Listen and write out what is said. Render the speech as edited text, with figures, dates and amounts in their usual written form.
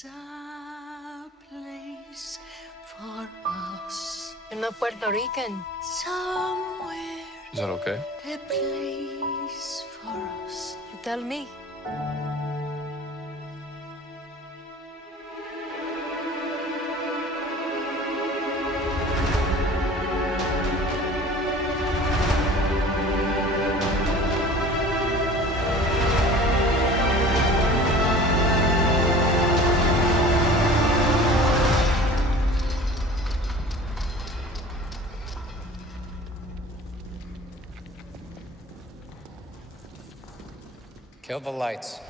There's a place for us. You're not Puerto Rican. Somewhere. Is that okay? A place for us. You tell me. Kill the lights.